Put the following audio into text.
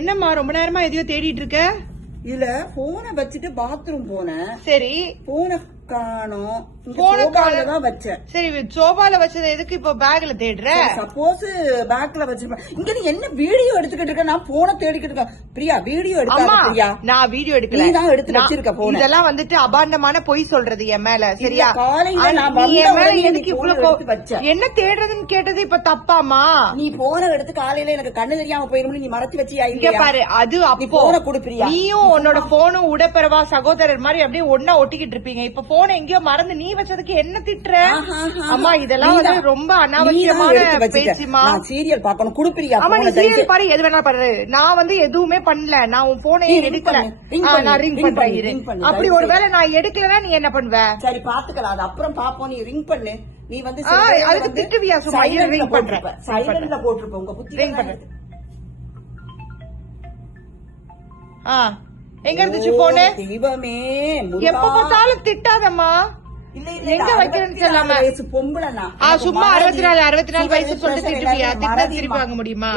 என்னம்மா ரொம்ப நேரமா எதையோ தேடிட்டு இருக்க? இல்ல போனை வச்சுட்டு பாத்ரூம் போனேன். சரி, போனை காணோம். போனை தான் வச்சேன். சரி, சோபால வச்சது எதுக்கு இப்ப பேக்ல தேடுற? சப்போஸ் பேக்ல வச்சிருப்பேன். இங்க நீ என்ன வீடியோ எடுத்துக்கிட்டு இருக்க? நான் போனை தேடிக்கிட்டு இருக்கேன். பிரியா வீடியோ எடுக்காத பிரியா. நான் வீடியோ எடுக்கல. நீ தான் எடுத்து வச்சிருக்க போன. இதெல்லாம் வந்துட்டு அபாண்டமான பொய் சொல்றது என் மேல. சரியா? காலையில நான் எதுக்கு இவ்வளவு வச்சேன்? என்ன தேடுறதுன்னு கேட்டது இப்ப தப்பாமா? நீ போனை எடுத்து காலையில எனக்கு கண்ணு தெரியாம போயிரும்னு நீ மறைச்சு வச்சியா? இங்க பாரு, அது அப்போ போனை கொடு பிரியா. நீயும் உன்னோட போனும் உடப்பெறவா சகோதரர் மாதிரி அப்படியே ஒன்னா ஒட்டிக்கிட்டு இருப்பீங்க. இப்ப போனை எங்கேயோ மறந்து நீ வச்சதுக்கு என்ன திட்டுற? அம்மா இதெல்லாம் வந்து ரொம்ப அனாவசியமான பேச்சுமா. சீரியல் பாக்கணும் குடுப்பிரியா. ஆமா, நீ சீரியல் பாரு, எது வேணா பாரு. நான் வந்து எதுவுமே பண்ணல. நான் உன் போனையே எடுக்கல. நான் ரிங் பண்றேன். அப்படி ஒருவேளை நான் எடுக்கலன்னா நீ என்ன பண்ணுவ? சரி பாத்துக்கலாம், அது அப்புறம் பாப்போம். நீ ரிங் பண்ணு. நீ வந்து அதுக்கு திட்டுவியா? சும்மா ரிங் பண்றேன். சைலண்ட்ல போட்டுருப்ப. உங்க புத்தி ரிங் பண்றேன். எங்க இருந்துச்சு போனு? தெய்வமே, எப்ப பார்த்தாலும் திட்டாதம்மா. எங்க வைக்கிறேன்னு சொல்லாம பொம்பளை. சும்மா 64 வயசு சொல்லிட்டு திட்டுவியா? திட்டா திருப்பி வாங்க முடியுமா?